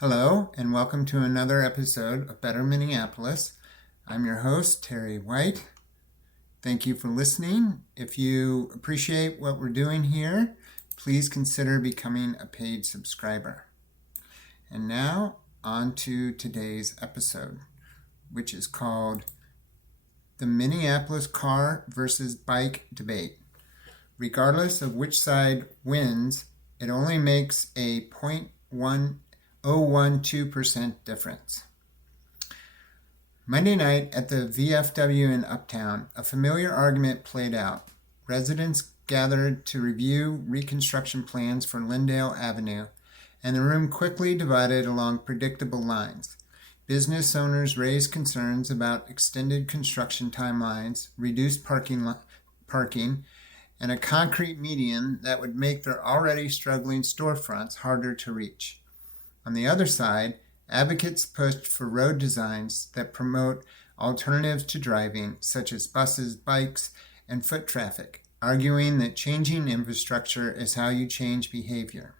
Hello, and welcome to another episode of Better Minneapolis. I'm your host, Terry White. Thank you for listening. If you appreciate what we're doing here, please consider becoming a paid subscriber. And now, on to today's episode, which is called The Minneapolis Car versus Bike Debate. Regardless of which side wins, it only makes a 0.012% difference. Monday night at the VFW in Uptown, a familiar argument played out. Residents gathered to review reconstruction plans for Lyndale Avenue, and the room quickly divided along predictable lines. Business owners raised concerns about extended construction timelines, reduced parking, and a concrete median that would make their already struggling storefronts harder to reach. On the other side, advocates pushed for road designs that promote alternatives to driving, such as buses, bikes, and foot traffic, arguing that changing infrastructure is how you change behavior.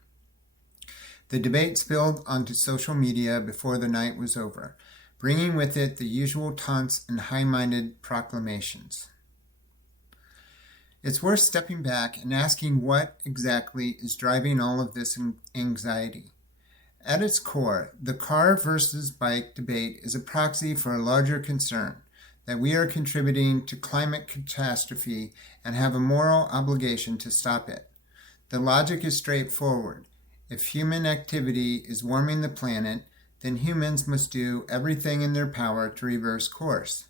The debate spilled onto social media before the night was over, bringing with it the usual taunts and high-minded proclamations. It's worth stepping back and asking what exactly is driving all of this anxiety. At its core, the car versus bike debate is a proxy for a larger concern that we are contributing to climate catastrophe and have a moral obligation to stop it. The logic is straightforward. If human activity is warming the planet, then humans must do everything in their power to reverse course.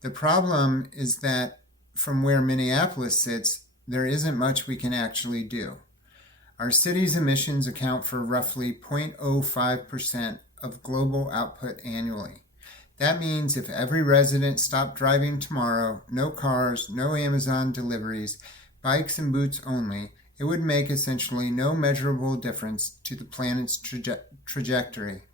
The problem is that from where Minneapolis sits, there isn't much we can actually do. Our city's emissions account for roughly 0.05% of global output annually. That means if every resident stopped driving tomorrow, no cars, no Amazon deliveries, bikes and boots only, it would make essentially no measurable difference to the planet's trajectory.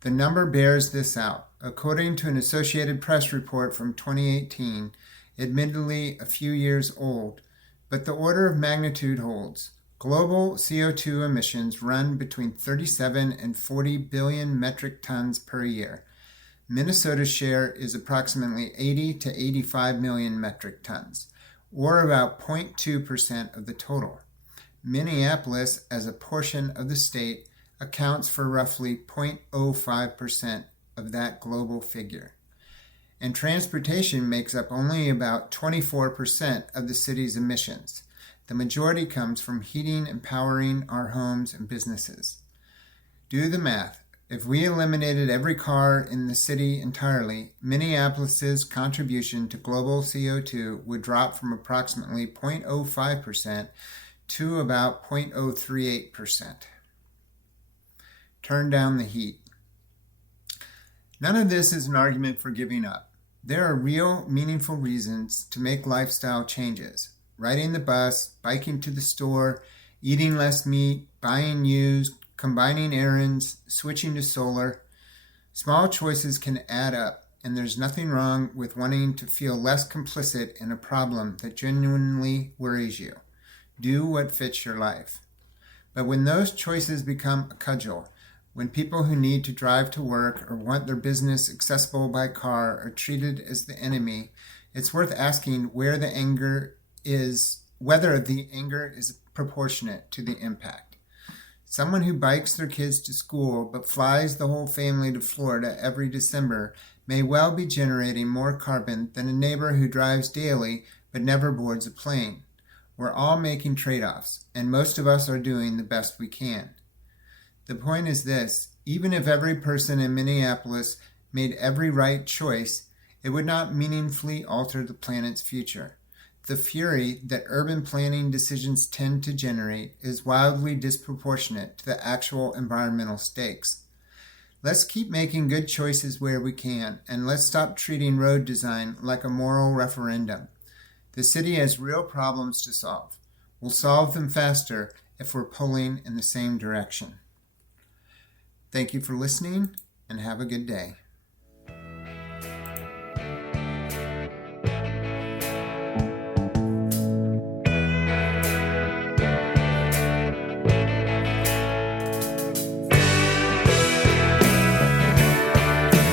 The number bears this out. According to an Associated Press report from 2018, admittedly a few years old, but the order of magnitude holds. Global CO2 emissions run between 37 and 40 billion metric tons per year. Minnesota's share is approximately 80 to 85 million metric tons, or about 0.2% of the total. Minneapolis, as a portion of the state, accounts for roughly 0.05% of that global figure. And transportation makes up only about 24% of the city's emissions. The majority comes from heating and powering our homes and businesses. Do the math. If we eliminated every car in the city entirely, Minneapolis's contribution to global CO2 would drop from approximately 0.05% to about 0.038%. Turn down the heat. None of this is an argument for giving up. There are real, meaningful reasons to make lifestyle changes. Riding the bus, biking to the store, eating less meat, buying used, combining errands, switching to solar. Small choices can add up, and there's nothing wrong with wanting to feel less complicit in a problem that genuinely worries you. Do what fits your life. But when those choices become a cudgel, when people who need to drive to work or want their business accessible by car are treated as the enemy, it's worth asking whether the anger is proportionate to the impact. Someone who bikes their kids to school but flies the whole family to Florida every December may well be generating more carbon than a neighbor who drives daily but never boards a plane. We're all making trade-offs, and most of us are doing the best we can. The point is this: even if every person in Minneapolis made every right choice, it would not meaningfully alter the planet's future. The fury that urban planning decisions tend to generate is wildly disproportionate to the actual environmental stakes. Let's keep making good choices where we can, and let's stop treating road design like a moral referendum. The city has real problems to solve. We'll solve them faster if we're pulling in the same direction. Thank you for listening, and have a good day.